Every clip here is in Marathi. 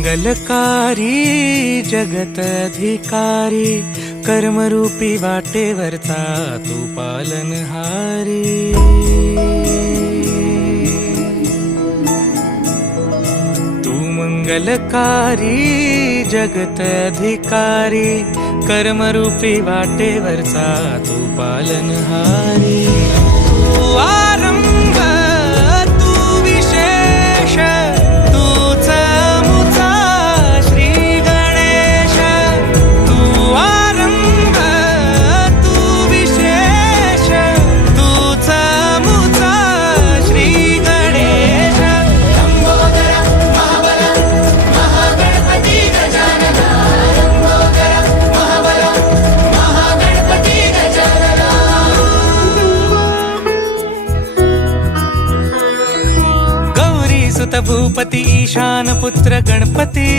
मंगलकारी जगत अधिकारी, कर्मरूपी वाटेवरचा तू पालनहारी। तू मंगलकारी जगत अधिकारी, कर्मरूपी वाटेवरचा तू पालनहारी। तू आरंभ तू विशेष, तूच मुचा श्री गणेश। तू आरंभ तू विशेष, तूच मुचा श्री गणेश। लंबोदर महाबल महागणपती गजानना, लंबोदर महाबल महागणपती गजानना। गौरी सुत भूपती ईशान पुत्र गणपती,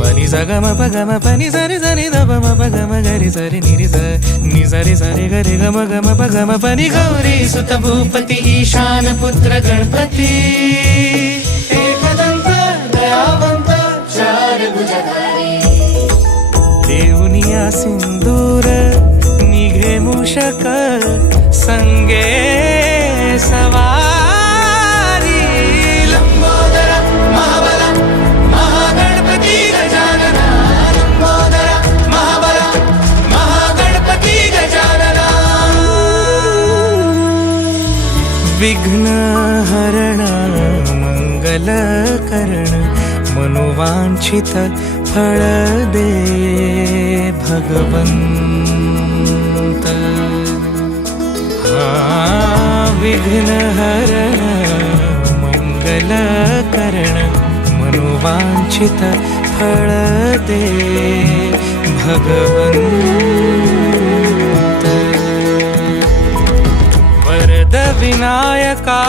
पनि सगम पगम पनि सरि सरि ध म पगम गरि सरि निरि स नि सरि सरि गरि गम गम पगम पनि। गौरी सुत भूपती ईशान पुत्र गणपती, एकदंत दयावंत चार भुजधारी। देऊनिया सिंदूर निघे मूषक, संगे सवारी। लंबोदर महाबल महागणपती गजानना, लंबोदर महाबल महागणपती गजानना। विघ्न हरण मंगल करण, मनोवांछित फळ दे भगवंत। विघ्न हरण मंगल करण, मनोवांछित फळ दे भगवंत। वरद विनायका